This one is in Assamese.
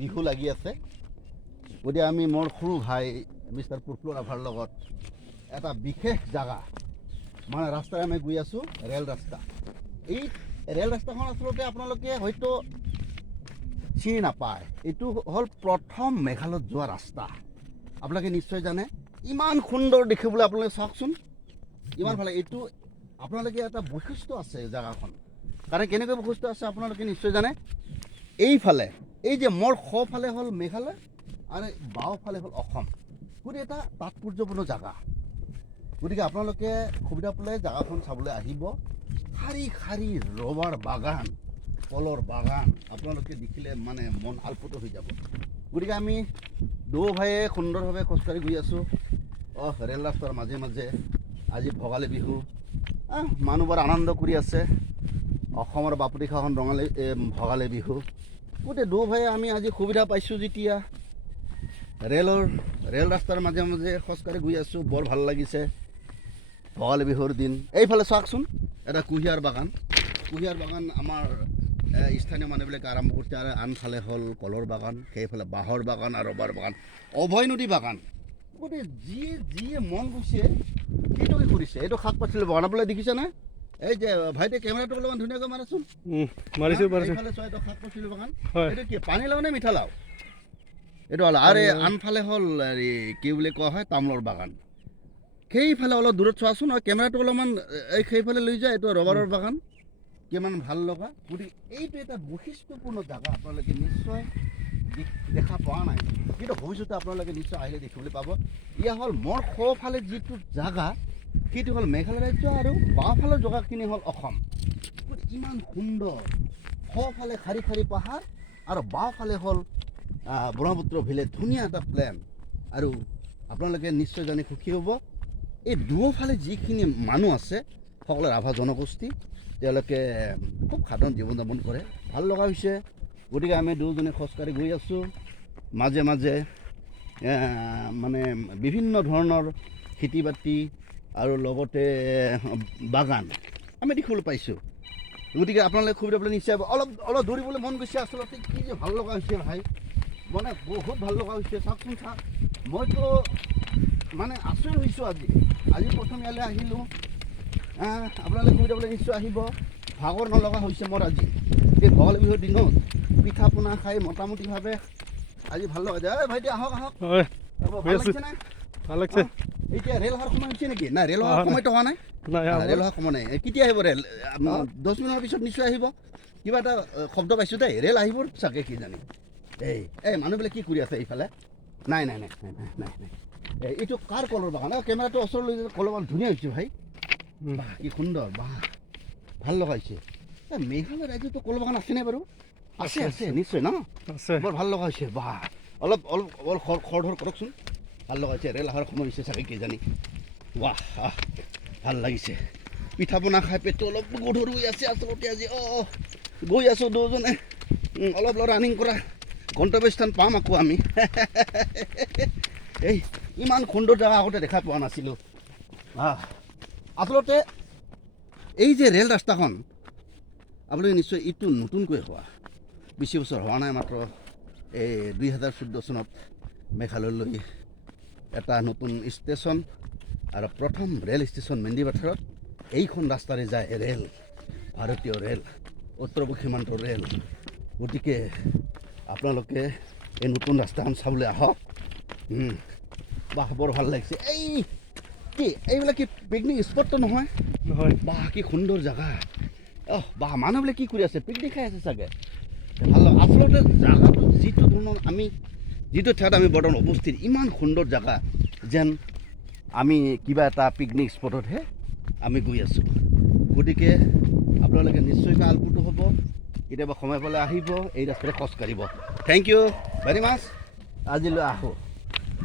বিহু লাগি আছে। গতিকে আমি মোৰ সৰু ভাই মিষ্টাৰ প্ৰফুল্ল ৰাভাৰ লগত এটা বিশেষ জাগা মানে ৰাস্তাৰে আমি গৈ আছোঁ, ৰেল ৰাস্তা। এই ৰেল ৰাস্তাখন আচলতে আপোনালোকে হয়তো চিনি নাপায়। এইটো হ'ল প্ৰথম মেঘালয়ত যোৱা ৰাস্তা। আপোনালোকে নিশ্চয় জানে, ইমান সুন্দৰ দেখিবলৈ আপোনালোকে চাওকচোন, ইমান ভাল। এইটো আপোনালোকে এটা বৈশিষ্ট্য আছে জেগাখন, কাৰণ কেনেকৈ বৈশিষ্ট্য আছে আপোনালোকে নিশ্চয় জানে। এইফালে এই যে মোৰ সোঁফালে হ'ল মেঘালয় আৰু বাওঁফালে হ'ল অসম। গতিকে এটা তাৎপৰ্যপূৰ্ণ জেগা। গতিকে আপোনালোকে সুবিধা পালে জেগাখন চাবলৈ আহিব। শাৰী শাৰী ৰবাৰ বাগান, কলৰ বাগান আপোনালোকে দেখিলে মানে মন আলপুত হৈ যাব। গতিকে আমি দুয়ো ভাইয়ে সুন্দৰভাৱে খোজকাঢ়ি গৈ আছোঁ ৰেল ৰাস্তাৰ মাজে মাজে। আজি ভোগালী বিহু, মানুহবোৰ আনন্দ কৰি আছে। অসমৰ বাপতিসাহোন ৰঙালী ভোগালী বিহু। গোটেই দুয়ো ভাইয়ে আমি আজি সুবিধা পাইছোঁ যেতিয়া ৰেল ৰাস্তাৰ মাজে মাজে খোজকাঢ়ি গৈ আছোঁ। বৰ ভাল লাগিছে ভোগালী বিহুৰ দিন। এইফালে চাওকচোন, এটা কুঁহিয়াৰ বাগান। কুঁহিয়াৰ বাগান আমাৰ স্থানীয় মানুহবিলাকে আৰম্ভ কৰিছে। আৰু আনফালে হ'ল কলৰ বাগান, সেইফালে বাঁহৰ বাগান আৰু ৰবাৰ বাগান, অভয় নদী বাগান। গতিকে যিয়ে মন গৈছে সেইটোকে কৰিছে। এইটো শাক পাচলিৰ বাগান আপোনালোকে দেখিছেনে? এই যে ভাইটি কেমেৰাটো অলপমান ধুনীয়াকৈ মাৰাচোন। মাৰিছোঁ। এইফালে চোৱা, এইটো শাক পাচলিৰ বাগান। এইটো কি পানীলাও নে মিঠালাও? এইটো হ'ল। আৰু আনফালে হ'ল হেৰি কি বুলি কোৱা হয়, তামোলৰ বাগান। সেইফালে অলপ দূৰত চোৱাচোন, কেমেৰাটো অলপমান এই সেইফালে লৈ যায়। এইটো ৰবাৰৰ বাগান, কিমান ভাল লগা। গতিকে এইটো এটা বৈশিষ্ট্যপূৰ্ণ জেগা, আপোনালোকে নিশ্চয় দেখা পোৱা নাই, কিন্তু ভৱিষ্যতে আপোনালোকে নিশ্চয় আহিলে দেখিবলৈ পাব। এয়া হ'ল মোৰ সোঁফালে যিটো জেগা, সেইটো হ'ল মেঘালয় ৰাজ্য, আৰু বাওঁফালৰ জেগাখিনি হ'ল অসম। গতিকে ইমান সুন্দৰ, সোঁফালে শাৰী শাৰী পাহাৰ আৰু বাওঁফালে হ'ল ব্ৰহ্মপুত্ৰ ভিলেজ। ধুনীয়া এটা প্লেন। আৰু আপোনালোকে নিশ্চয় জানি সুখী হ'ব, এই দুয়োফালে যিখিনি মানুহ আছে সকলো ৰাভা জনগোষ্ঠী। তেওঁলোকে খুব সাধাৰণ জীৱন যাপন কৰে, ভাল লগা হৈছে। গতিকে আমি দুয়োজনে খোজকাঢ়ি গৈ আছোঁ। মাজে মাজে মানে বিভিন্ন ধৰণৰ খেতি বাতি আৰু লগতে বাগান আমি দেখিবলৈ পাইছোঁ। গতিকে আপোনালোকে সুবিধা পালে নিশ্চয় অলপ দৌৰিবলৈ মন গৈছে। আচলতে কি যে ভাল লগা হৈছে ভাই, মানে বহুত ভাল লগা হৈছে। চাওকচোন, মইতো মানে আচৰিত হৈছোঁ আজি প্ৰথম ইয়ালৈ আহিলোঁ। আপোনালোকে সুবিধা পালে নিশ্চয় আহিব। ভাগৰ নলগা হৈছে মোৰ আজি। এই ভোগালী বিহুৰ দিনত পিঠা পনা খাই মোটামুটিভাৱে আজি ভাল লগা যায়। ভাইটি আহক ভাল লাগিছে নে? ভাল লাগিছে। এতিয়া ৰেল অহাৰ সময় হৈছে নেকি? নাই, ৰেল অহাৰ সময়তো হোৱা নাই। ৰেল অহাৰ সময় নাই। কেতিয়া আহিব ৰেল? 10 মিনিটৰ পিছত নিশ্চয় আহিব। কিবা এটা শব্দ পাইছোঁ দেই, ৰেল আহিব চাগে কি জানি। এই মানুহবিলাক কি কৰি আছে এইফালে? নাই। এইটো কাৰ কলৰ বাগান? কেমেৰাটো ওচৰলৈ কলৰ বাগান ধুনীয়া হৈছে ভাই। বাহ, কি সুন্দৰ, বাহ, ভাল লগাইছে। মেঘালয় ৰাজ্যতো কলৰ বাগান আছেনে বাৰু? আছে নিশ্চয় ন? বৰ ভাল লগা হৈছে। বাহ, অলপ খৰধৰ কৰকচোন। ভাল লগাইছে। ৰেল অহাৰ সময় হৈছে চাগে কি জানি। বাহ, ভাল লাগিছে। পিঠা পনা খাই পেটটো অলপ গধুৰ হৈ আছে আচলতে আজি। গৈ আছোঁ দুজনে অলপ ৰানিং কৰা, গন্তব্যস্থান পাম আকৌ আমি। এই ইমান সুন্দৰ জেগা আগতে দেখা পোৱা নাছিলোঁ। আচলতে এই যে ৰেল ৰাস্তাখন আপোনালোকে নিশ্চয় এইটো নতুনকৈ হোৱা, বেছি বছৰ হোৱা নাই, মাত্ৰ এই 2014 চনত মেঘালয়লৈ এটা নতুন ষ্টেচন আৰু প্ৰথম ৰেল ষ্টেচন মেন্দিপাথৰত এইখন ৰাস্তাৰে যায় ৰেল, ভাৰতীয় ৰেল, উত্তৰ পূব সীমান্তৰ ৰেল। গতিকে আপোনালোকে এই নতুন ৰাস্তাখন চাবলৈ আহক। বাহ, বৰ ভাল লাগিছে। এইবিলাক কি পিকনিক স্পটটো নহয়? বাহ, কি সুন্দৰ জেগা। বাহ, মানুহবিলাক কি কৰি আছে? পিকনিক খাই আছে চাগে। ভাল লগা। আচলতে জেগাটো যিটো ধৰণৰ আমি যিটো ঠাইত আমি বৰ্তমান উপস্থিত, ইমান সুন্দৰ জেগা যেন আমি কিবা এটা পিকনিক স্পটতহে আমি গৈ আছোঁ। গতিকে আপোনালোকে নিশ্চয়কৈ আলপুত হ'ব। কেতিয়াবা সময় পালে আহিব, এই ৰাস্তাৰে খোজ কাঢ়িব। থেংক ইউ ভেৰি মাছ। আজিলৈ আহোঁ।